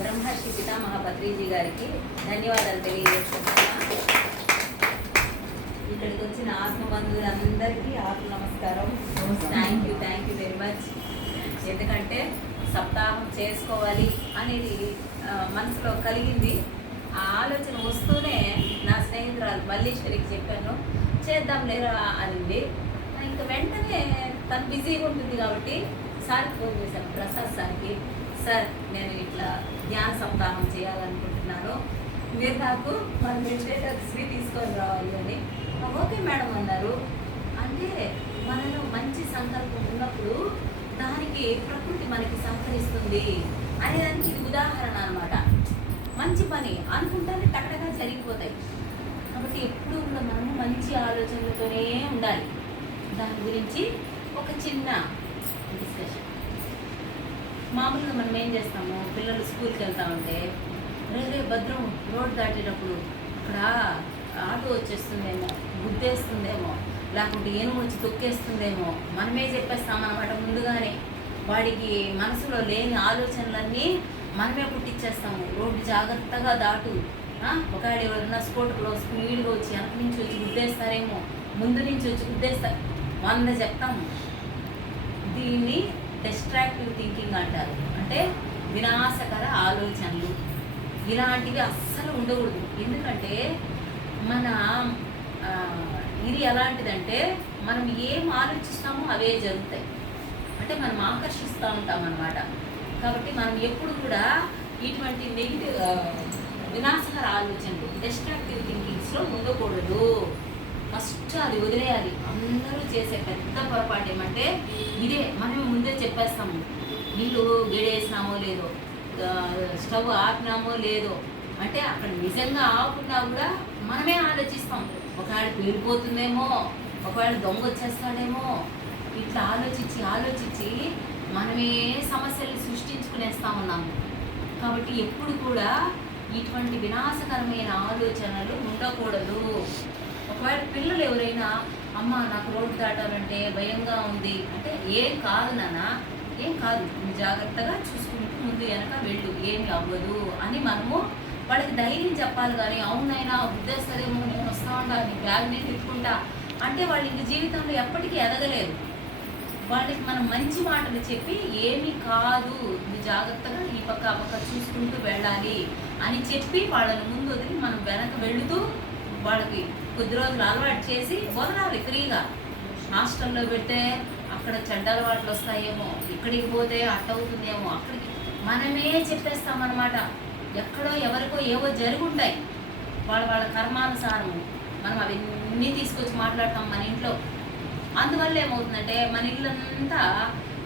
బ్రహ్మర్షి పితామహ పత్రిజీ గారికి ధన్యవాదాలు తెలియజేస్తున్నాను. ఇక్కడికి వచ్చిన ఆత్మబంధువులందరికీ ఆత్మ నమస్కారం. Thank you very much. ఎందుకంటే సప్తాహం చేసుకోవాలి అనేది మనసులో కలిగింది. ఆ ఆలోచన వస్తూనే నా స్నేహితురాలు మల్లీశ్వరికి చెప్పాను, చేద్దాం లేరా అనింది. ఇంకా వెంటనే తను బిజీగా ఉంటుంది కాబట్టి సార్కి ఫోన్ చేశాను, ప్రసాద్ సార్కి. సార్, నేను ఇట్లా ధ్యాన సప్తాహం చేయాలనుకుంటున్నాను, మీరు నాకు మన మెడిటేటర్స్ని తీసుకొని రావాలి అని. ఓకే మేడం అన్నారు. అంటే మనలో మంచి సంకల్పం ఉన్నప్పుడు దానికి ప్రకృతి మనకి సహకరిస్తుంది అనేదానికి ఇది ఉదాహరణ అనమాట. మంచి పని అనుకుంటానే టకటగా జరిగిపోతాయి. కాబట్టి ఎప్పుడూ కూడా మనము మంచి ఆలోచనలతోనే ఉండాలి. దాని గురించి ఒక చిన్న డిస్కషన్. మామూలుగా మనం ఏం చేస్తాము, పిల్లలు స్కూల్కి వెళ్తా ఉంటే రే భద్రం రోడ్ దాటేటప్పుడు అక్కడ ఆటో వచ్చేస్తుందేమో, గుద్దేస్తుందేమో, లేకుంటే ఏనుగు వచ్చి తొక్కేస్తుందేమో మనమే చెప్పేస్తామన్నమాట. ముందుగానే వాడికి మనసులో లేని ఆలోచనలన్నీ మనమే పుట్టించేస్తాము. రోడ్డు జాగ్రత్తగా దాటు, ఒకవేళ ఎవరైనా స్కూటర్లో స్పీడ్గా వచ్చి వెనక నుంచి వచ్చి గుద్దేస్తారేమో, ముందు నుంచి వచ్చి గుద్దేస్తారు, 100 చెప్తాము. దీన్ని డిస్ట్రాక్టివ్ థింకింగ్ అంటారు. అంటే వినాశకర ఆలోచనలు. ఇలాంటివి అస్సలు ఉండకూడదు. ఎందుకంటే మన ఇది ఎలాంటిదంటే మనం ఏం ఆలోచిస్తామో అవే జరుగుతాయి. అంటే మనం ఆకర్షిస్తూ ఉంటాం అన్నమాట. కాబట్టి మనం ఎప్పుడు కూడా ఇటువంటి నెగిటివ్ వినాశకర ఆలోచనలు, డిస్ట్రాక్టివ్ థింకింగ్స్లో ఉండకూడదు. ఫస్ట్ అది వదిలేయాలి. అందరూ చేసే పెద్ద పొరపాటు ఏమంటే ఇదే. మనం ముందే చెప్పేస్తాము, నీళ్ళు గేడేసినామో లేదో, స్టవ్ ఆపినామో లేదో, అంటే అక్కడ నిజంగా ఆపుకున్నా కూడా మనమే ఆలోచిస్తాం. ఒకవేళ పేలిపోతుందేమో, ఒకవేళ దొంగ వచ్చేస్తాడేమో, ఇట్లా ఆలోచించి మనమే సమస్యలు సృష్టించుకునేస్తా ఉన్నాము. కాబట్టి ఎప్పుడు కూడా ఇటువంటి వినాశకరమైన ఆలోచనలు ఉండకూడదు. ఒకవేళ పిల్లలు ఎవరైనా, అమ్మ నాకు రోడ్డు దాటాలంటే భయంగా ఉంది అంటే, ఏం కాదు నాన్న, ఏం కాదు, జాగ్రత్తగా చూసుకుంటూ ముందు వెనక వెళ్ళు, ఏమి అవ్వదు అని మనము వాళ్ళకి ధైర్యం చెప్పాలి. కానీ అవునైనా ఉద్దేశమేమో, నేను వస్తా ఉంటా, నీ బ్యాగ్ని తిప్పుకుంటా అంటే వాళ్ళు ఇంక జీవితంలో ఎప్పటికీ ఎదగలేదు. వాళ్ళకి మనం మంచి మాటలు చెప్పి ఏమీ కాదు, నువ్వు జాగ్రత్తగా ఈ పక్క ఆ పక్క చూసుకుంటూ వెళ్ళాలి అని చెప్పి వాళ్ళని ముందు వదిలి మనం వెనక వెళుతూ వాళ్ళకి కొద్ది రోజులు అలవాటు చేసి వదలాలి ఫ్రీగా. హాస్టల్లో పెడితే అక్కడ చెడ్డ అలవాట్లు వస్తాయేమో, ఇక్కడికి పోతే అట్టవుతుందేమో, అక్కడికి మనమే చెప్పేస్తామన్నమాట. ఎక్కడో ఎవరికో ఏవో జరుగుంటాయి, వాళ్ళ కర్మానుసారము మనం అవన్నీ తీసుకొచ్చి మాట్లాడతాం మన ఇంట్లో. అందువల్ల ఏమవుతుందంటే మన ఇల్లంతా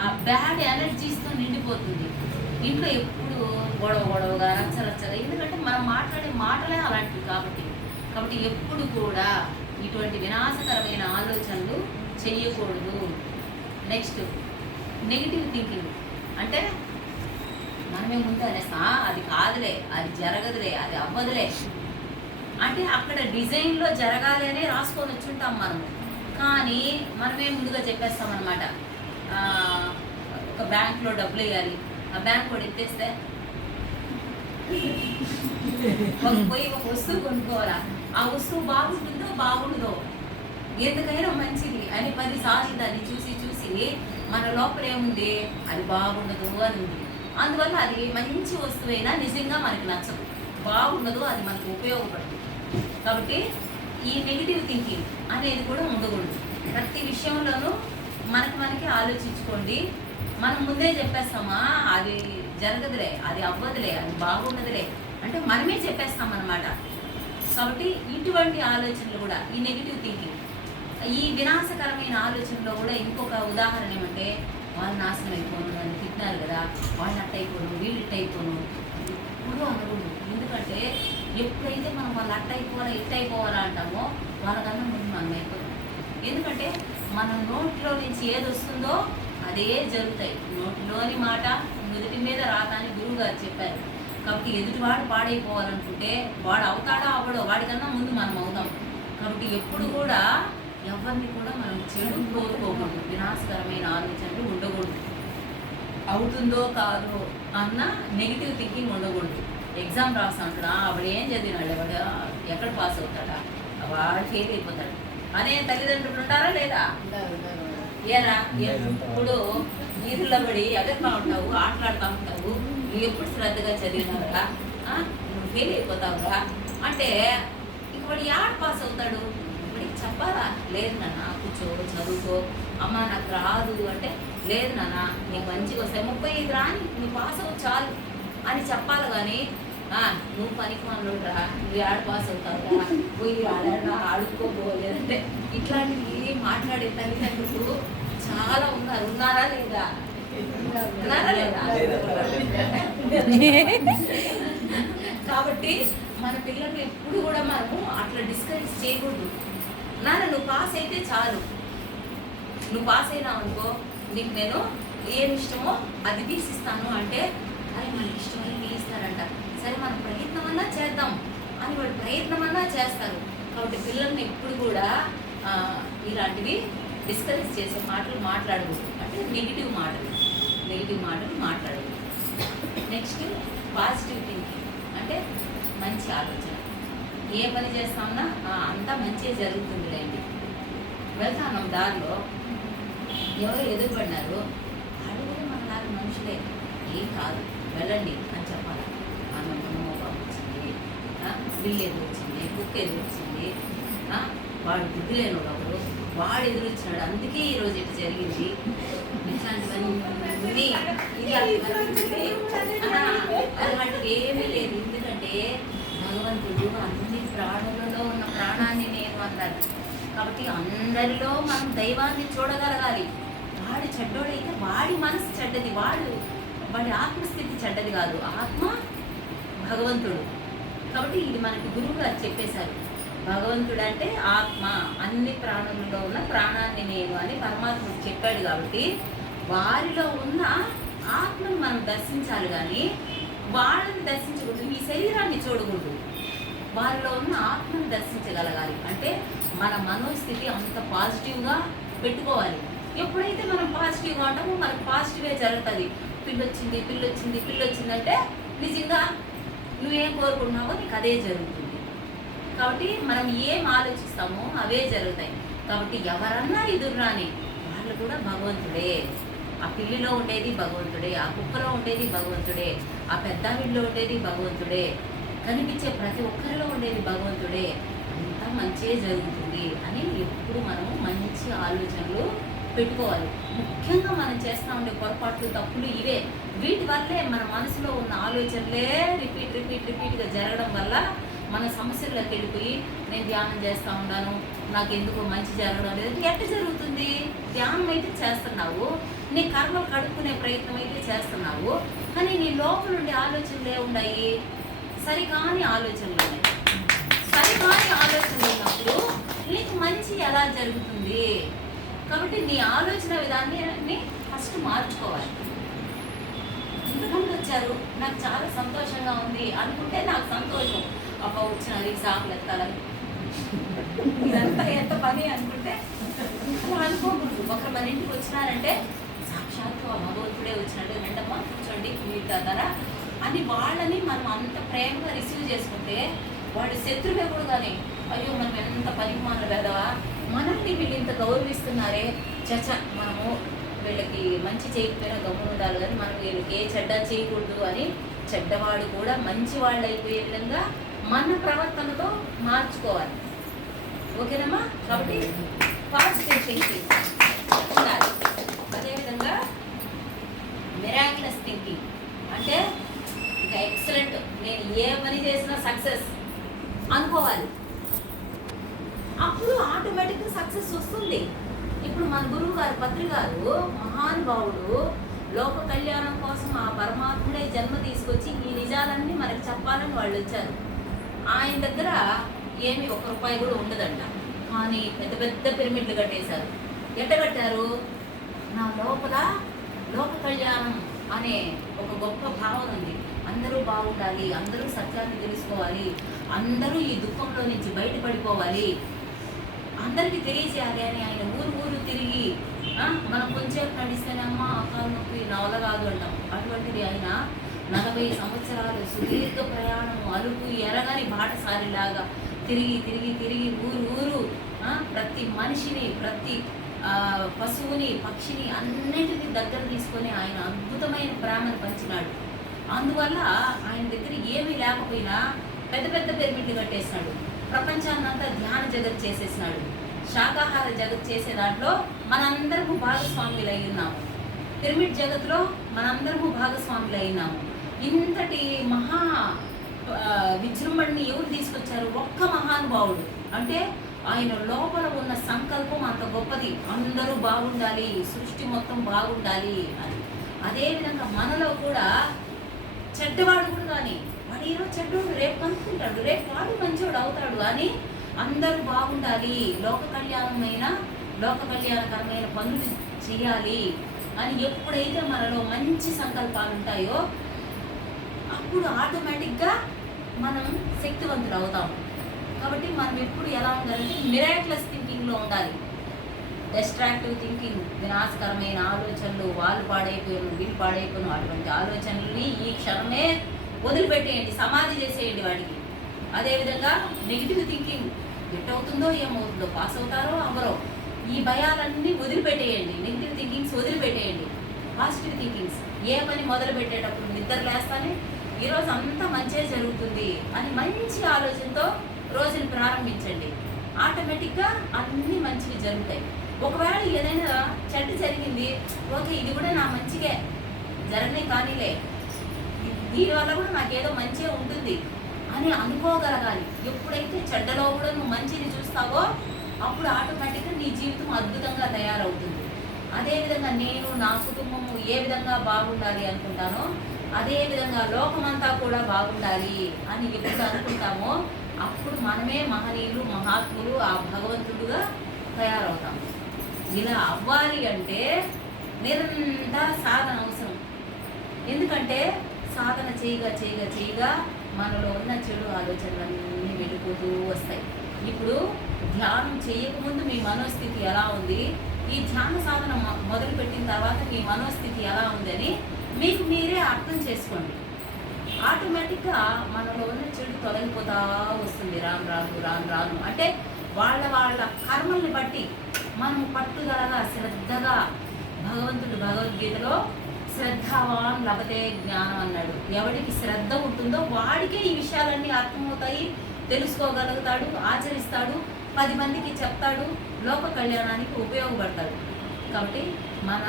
ఆ బ్యాడ్ ఎనర్జీస్తో నిండిపోతుంది. ఇంట్లో ఎప్పుడు గొడవగా రచ్చరచ్చగా, ఎందుకంటే మనం మాట్లాడే మాటలే అలాంటివి. కాబట్టి ఎప్పుడు కూడా ఇటువంటి వినాశకరమైన ఆలోచనలు చెయ్యకూడదు. Next, negative thinking. అంటే మనమే ముందు అనేస్తాం, అది కాదులే, అది జరగదులే, అది అవ్వదులే అంటే అక్కడ డిజైన్లో జరగాలి అనే రాసుకొని వచ్చుంటాం మనము. కానీ మనమే ముందుగా చెప్పేస్తామన్నమాట. ఒక బ్యాంక్లో డబ్బులు వేయాలి, ఆ బ్యాంక్ కూడా ఎత్తేస్తే పోయి ఒక వస్తువు కొనుక్కోవాలా, ఆ వస్తువు బాగుంటుందో బాగుండదో, ఎందుకైనా మంచిది అని 10 సార్లు దాన్ని చూసి మన లోపల ఏముంది, అది బాగుండదు అని ఉంది. అందువల్ల అది మంచి వస్తువైనా నిజంగా మనకి నచ్చదు, బాగుండదు, అది మనకు ఉపయోగపడదు. కాబట్టి ఈ నెగిటివ్ థింకింగ్ అనేది కూడా ఉండకూడదు. ప్రతి విషయంలోనూ మనకి ఆలోచించుకోండి. మనం ముందే చెప్పేస్తామా, అది జరగదులే, అది అవ్వదులే, అది బాగుండదులే అంటే మనమే చెప్పేస్తామన్నమాట. కాబట్టి ఇటువంటి ఆలోచనలు కూడా, ఈ నెగిటివ్ థింకింగ్, ఈ వినాశకరమైన ఆలోచనలో కూడా ఇంకొక ఉదాహరణ ఏమంటే, వాళ్ళు నాశనం అయిపోను, నన్ను తిట్టినారు కదా, వాళ్ళు అట్టయిపోను, వీళ్ళు ఇట్టయిపోను ఎప్పుడు అనకూడదు. ఎందుకంటే ఎప్పుడైతే మనం వాళ్ళు అట్టయిపోవాలా ఇట్టయిపోవాలా అంటామో వాళ్ళకన్నా ముందు మనం అయిపోతాం. ఎందుకంటే మన నోట్లో నుంచి ఏది వస్తుందో అదే జరుగుతాయి. నోటిలోని మాట నుదుటి మీద రాత అని గురువు గారు చెప్పారు. కాబట్టి ఎదుటివాడు పాడైపోవాలనుకుంటే వాడు అవుతాడో అవ్వడో, వాడికన్నా ముందు మనం అవుతాం. కాబట్టి ఎప్పుడు కూడా ఎవరిని కూడా మనం చెడు కోరుకోకూడదు, వినాశకరమైన ఆలోచనలు ఉండకూడదు. అవుతుందో కాదో అన్న నెగిటివ్ థింకింగ్ ఉండకూడదు. ఎగ్జామ్ రాస్తా ఉంటాడా, వాడు ఏం చదివినాడు, వాడు ఎక్కడ పాస్ అవుతాడా, వాడు ఫెయిల్ అయిపోతాడు అనే తల్లిదండ్రులు ఉంటారా లేదా? ఏరా ఎప్పుడు వీధుల్లో పడి ఎగరుతూ ఉంటావు, ఆటలాడుతూ ఉంటావు, నువ్వు ఎప్పుడు శ్రద్ధగా చదివినావురా, నువ్వు ఫెయిల్ అయిపోతావురా అంటే ఇక వాడు యాడ్ పాస్ అవుతాడు? వాడికి చెప్పాలా? లేదు నాన్న కూర్చో చదువుకో, అమ్మ నాకు రాదు అంటే లేదు నాన్న నీకు మంచిగా వస్తాయి 35 రాని నువ్వు పాస్ అవ్వు చాలు అని చెప్పాలి. కానీ నువ్వు పనికి మనలురా, నువ్వు యాడ్ పాస్ అవుతావురా, పోయి ఆడుకోబోలేదంటే ఇట్లాంటివి మాట్లాడే తల్లిదండ్రులు చాలా ఉన్నారా లేదా? కాబట్టి మన పిల్లల్ని ఎప్పుడు కూడా మనము అట్లా డిస్కరేజ్ చేయకూడదు. నాన్న నువ్వు పాస్ అయితే చాలు, నువ్వు పాస్ అయినావు అనుకో నీకు నేను ఏమి ఇష్టమో అది తీసిస్తాను అంటే అరే మనకి ఇష్టమని తీయిస్తారంట. సరే మనం ప్రయత్నం అన్నా చేద్దాం అని వాడు ప్రయత్నం అన్నా చేస్తారు. కాబట్టి పిల్లల్ని ఎప్పుడు కూడా ఇలాంటివి డిస్కరేజ్ చేసే మాటలు మాట్లాడకూడదు. అంటే నెగిటివ్ మాటలు మాట్లాడకూడదు. నెక్స్ట్ పాజిటివ్ థింకింగ్ అంటే మంచి ఆలోచన. ఏ పని చేస్తామన్నా అంతా మంచిగా జరుగుతుంది లేండి. వెళ్తాను దారిలో ఎవరో ఎదురుపడినారు, వాళ్ళు కూడా మనలాగా మనుషులే, ఏం కాదు వెళ్ళండి అని చెప్పాలి. అన్నం వచ్చింది, బిల్లు ఎదురు వచ్చింది, కుక్క ఎదురు వచ్చింది, వాడు బుద్ధి లేని ఒకడు వాడు ఎదురు వచ్చినాడు, అందుకే ఈరోజు ఇటు జరిగింది. ఇట్లాంటివన్నీ అలాంటివి ఏమీ లేదు. ఎందుకంటే భగవంతుడు అన్ని ప్రాణులలో ఉన్న ప్రాణాన్ని నేను అన్నాడు. కాబట్టి అందరిలో మనం దైవాన్ని చూడగలగాలి. వాడు చెడ్డోడైతే వాడి మనసు చెడ్డది, వాడి ఆత్మస్థితి చెడ్డది కాదు, ఆత్మ భగవంతుడు. కాబట్టి ఇది మనకి గురువు గారు చెప్పేశారు. భగవంతుడు అంటే ఆత్మ, అన్ని ప్రాణులలో ఉన్న ప్రాణాన్ని నేను అని పరమాత్ముడు చెప్పాడు. కాబట్టి వారిలో ఉన్న ఆత్మను మనం దర్శించాలి, కానీ వాళ్ళని దర్శించకూడదు, ఈ శరీరాన్ని చూడకూడదు. వారిలో ఉన్న ఆత్మను దర్శించగలగాలి. అంటే మన మనోస్థితి అంత పాజిటివ్గా పెట్టుకోవాలి. ఎప్పుడైతే మనం పాజిటివ్గా ఉంటామో మనకు పాజిటివే జరుగుతుంది. పిల్లొచ్చిందంటే నిజంగా నువ్వేం కోరుకుంటున్నావో నీకు అదే జరుగుతుంది. కాబట్టి మనం ఏం ఆలోచిస్తామో అవే జరుగుతాయి. కాబట్టి ఎవరన్నా ఎదురురాని వాళ్ళు కూడా భగవంతుడే. ఆ పిల్లిలో ఉండేది భగవంతుడే, ఆ కుక్కలో ఉండేది భగవంతుడే, ఆ పెద్దావిడిలో ఉండేది భగవంతుడే, కనిపించే ప్రతి ఒక్కరిలో ఉండేది భగవంతుడే. అంతా మంచిగా జరుగుతుంది అని ఎప్పుడు మనము మంచి ఆలోచనలు పెట్టుకోవాలి. ముఖ్యంగా మనం చేస్తూ ఉండే పొరపాట్లు తప్పులు ఇవే. వీటి వల్లే మన మనసులో ఉన్న ఆలోచనలే రిపీట్గా జరగడం వల్ల మన సమస్యల్లోకి వెళ్ళిపోయి నేను ధ్యానం చేస్తూ ఉన్నాను, నాకు ఎందుకు మంచి జరగడం లేదు. ఎట్ట జరుగుతుంది? ధ్యానం అయితే చేస్తున్నావు, నీ కర్మలు కడుక్కునే ప్రయత్నం అయితే చేస్తున్నావు, కానీ నీ లోపల ఉండే ఆలోచనలే ఉన్నాయి, సరికాని ఆలోచనలు ఉన్నాయి. సరికాని ఆలోచనలు ఉన్నప్పుడు నీకు మంచి ఎలా జరుగుతుంది? కాబట్టి నీ ఆలోచన విధానాన్ని ఫస్ట్ మార్చుకోవాలి. ఇంతమంది వచ్చారు, నాకు చాలా సంతోషంగా ఉంది అనుకుంటే నాకు సంతోషం. అబ్బా వచ్చినారు ఈ సాకులు ఎత్తాలని, ఇదంతా ఎంత పని అనుకుంటే అలా అనుకోకూడదు. ఒకరు మన ఇంటికి వచ్చినారంటే సాక్షాత్తు ఆ భగవంతుడే వచ్చినట్టు, రెండమ్మా కూర్చోండి మీరు కదా అని వాళ్ళని మనం అంత ప్రేమగా రిసీవ్ చేసుకుంటే వాడు శత్రువే కూడా కానీ అయ్యో మనం ఎంత పనికి మాటలు పెదవా, మనల్ని వీళ్ళు ఇంత గౌరవిస్తున్నారే, మనము వీళ్ళకి మంచి చేయకపోయినా గమ్మున ఉండాలి, కానీ మనం వీళ్ళకి ఏ చెడ్డ చేయకూడదు అని చెడ్డవాడు కూడా మంచి వాళ్ళు అయిపోయే విధంగా మన ప్రవర్తనతో మార్చుకోవాలి. ఓకేనమ్మా? కాబట్టి పాజిటివ్ థింకింగ్ ఉండాలి. అదేవిధంగా మిరాక్యులస్ థింకింగ్ అంటే ఇక ఎక్సలెంట్, నేను ఏ పని చేసినా సక్సెస్ అనుకోవాలి. అప్పుడు ఆటోమేటిక్గా సక్సెస్ వస్తుంది. ఇప్పుడు మన గురువు గారు పత్రి గారు మహానుభావుడు, లోక కళ్యాణం కోసం ఆ పరమాత్ముడే జన్మ తీసుకొచ్చి ఈ నిజాలన్నీ మనకు చెప్పాలని వాళ్ళు వచ్చారు. ఆయన దగ్గర ఏమి ₹1 కూడా ఉండదంట, కానీ పెద్ద పెద్ద పిరమిడ్లు కట్టేశారు. ఎట్ట కట్టారు? నా లోపల లోక కళ్యాణం అనే ఒక గొప్ప భావన ఉంది. అందరూ బాగుండాలి, అందరూ సత్యాన్ని తెలుసుకోవాలి, అందరూ ఈ దుఃఖంలో నుంచి బయటపడిపోవాలి, అందరికీ తెలియజేయాలి అని ఆయన ఊరు తిరిగి మనం కొంచెం నడిస్తేనేమో కాలు నొప్పి నా వల్ల కాదు అంటాం. అటువంటిది ఆయన 40 సంవత్సరాలు సుదీర్ఘ ప్రయాణం, అలుపు ఎరగని బాటసారిలాగా తిరిగి తిరిగి తిరిగి ఊరు ప్రతి మనిషిని, ప్రతి పశువుని, పక్షిని అన్నింటినీ దగ్గర తీసుకొని ఆయన అద్భుతమైన ప్రేమను పంచినాడు. అందువల్ల ఆయన దగ్గర ఏమీ లేకపోయినా పెద్ద పెద్ద పిరమిడ్లు కట్టేసినాడు. ప్రపంచాన్నంతా ధ్యాన జగత్ చేసేసినాడు. శాకాహార జగత్ చేసే దాంట్లో మనందరము భాగస్వాములు అయి ఉన్నాము. పిరమిడ్ జగత్లో మనందరము భాగస్వాములు అయినాము. ఇంతటి మహా విజృంభణని ఎవరు తీసుకొచ్చారు? ఒక్క మహానుభావుడు. అంటే ఆయన లోపల ఉన్న సంకల్పం అంత గొప్పది. అందరూ బాగుండాలి, సృష్టి మొత్తం బాగుండాలి అని. అదేవిధంగా మనలో కూడా చెడ్డవాడు కూడా కానీ వాడు ఈరోజు చెడ్డవాడు, రేపు కనుక్కుంటాడు, రేపు వాడు మంచివాడు అవుతాడు. అని అందరూ బాగుండాలి, లోక కళ్యాణకరమైన పనులు చేయాలి అని ఎప్పుడైతే మనలో మంచి సంకల్పాలు ఉంటాయో అప్పుడు ఆటోమేటిక్గా మనం శక్తివంతులు అవుతాము. కాబట్టి మనం ఎప్పుడు ఎలా ఉండాలంటే మిరాక్యులస్ థింకింగ్లో ఉండాలి. డిస్ట్రాక్టివ్ థింకింగ్, వినాశకరమైన ఆలోచనలు, వాళ్ళు పాడైపోయాను, వీళ్ళు పాడైపోయాను, అటువంటి ఆలోచనల్ని ఈ క్షణమే వదిలిపెట్టేయండి, సమాధి చేసేయండి వాటికి. అదేవిధంగా నెగిటివ్ థింకింగ్, ఎట్టవుతుందో ఏమవుతుందో, పాస్ అవుతారో అవ్వరో, ఈ భయాలన్నీ వదిలిపెట్టేయండి. నెగిటివ్ థింకింగ్స్ వదిలిపెట్టేయండి. పాజిటివ్ థింకింగ్స్, ఏ పని మొదలు పెట్టేటప్పుడు నిద్ర లేస్తానే ఈరోజు అంతా మంచిగా జరుగుతుంది అని మంచి ఆలోచనతో రోజుని ప్రారంభించండి. ఆటోమేటిక్గా అన్నీ మంచిగా జరుగుతాయి. ఒకవేళ ఏదైనా చెడ్డ జరిగింది, ఓకే ఇది కూడా నా మంచిగా జరగనే కానీలే, దీనివల్ల కూడా నాకేదో మంచిగా ఉంటుంది అని అనుకోగలగాలి. ఎప్పుడైతే చెడ్డలో కూడా నువ్వు మంచిని చూస్తావో అప్పుడు ఆటోమేటిక్గా నీ జీవితం అద్భుతంగా తయారవుతుంది. అదేవిధంగా నేను, నా కుటుంబము ఏ విధంగా బాగుండాలి అనుకుంటానో అదేవిధంగా లోకమంతా కూడా బాగుండాలి అని ఎప్పుడు అనుకుంటామో అప్పుడు మనమే మహనీయులు, మహాత్ములు, ఆ భగవంతుడుగా తయారవుతాము. ఇలా అవ్వాలి అంటే నిరంతర సాధన అవసరం. ఎందుకంటే సాధన చేయగా మనలో ఉన్న చెడు ఆలోచనలన్నీ వెళ్ళిపోతూ వస్తాయి. ఇప్పుడు ధ్యానం చేయకముందు మీ మనోస్థితి ఎలా ఉంది, ఈ ధ్యాన సాధన మొదలుపెట్టిన తర్వాత మీ మనోస్థితి ఎలా ఉందని మీకు మీరే అర్థం చేసుకోండి. ఆటోమేటిక్గా మనలో ఉన్న చెడు తొలగిపోతా వస్తుంది. రాను అంటే వాళ్ళ కర్మల్ని బట్టి మనం పట్టుదలగా, శ్రద్ధగా, భగవంతుడు భగవద్గీతలో శ్రద్ధావాన్ లభతే జ్ఞానం అన్నాడు. ఎవడికి శ్రద్ధ ఉంటుందో వాడికే ఈ విషయాలన్నీ అర్థమవుతాయి, తెలుసుకోగలుగుతాడు, ఆచరిస్తాడు, 10 మందికి చెప్తాడు, లోక కళ్యాణానికి ఉపయోగపడతాడు. కాబట్టి మన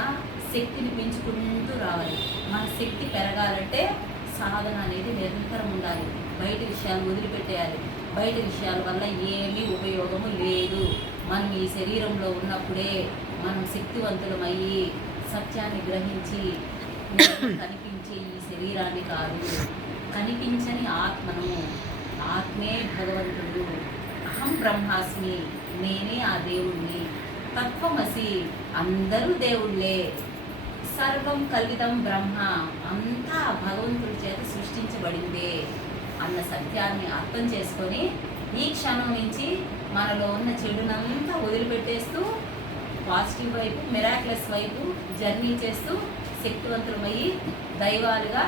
శక్తిని పెంచుకుంటూ రావాలి. మన శక్తి పెరగాలంటే సాధన అనేది నిరంతరం ఉండాలి. బయట విషయాలు వదిలిపెట్టేయాలి. బయట విషయాల వల్ల ఏమీ ఉపయోగము లేదు. మనం ఈ శరీరంలో ఉన్నప్పుడే మనం శక్తివంతులమయ్యి సత్యాన్ని గ్రహించి కనిపించే ఈ శరీరాన్ని కాదు, కనిపించని ఆత్మను, ఆత్మే భగవంతుడు, అహం బ్రహ్మాస్మి, నేనే ఆ దేవుణ్ణి, తత్వమసి, అందరూ దేవుళ్ళే, సర్వం కల్వితం బ్రహ్మ, అంతా భగవంతుడి చేత సృష్టించబడిందే అన్న సత్యాన్ని అర్థం చేసుకొని ఈ క్షణం నుంచి మనలో ఉన్న చెడునంతా వదిలిపెట్టేస్తూ పాజిటివ్ వైపు, మిరాక్యులస్ వైపు జర్నీ చేస్తూ శక్తివంతులమయ్యి దైవాలుగా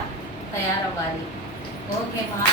తయారవ్వాలి. ఓకే మా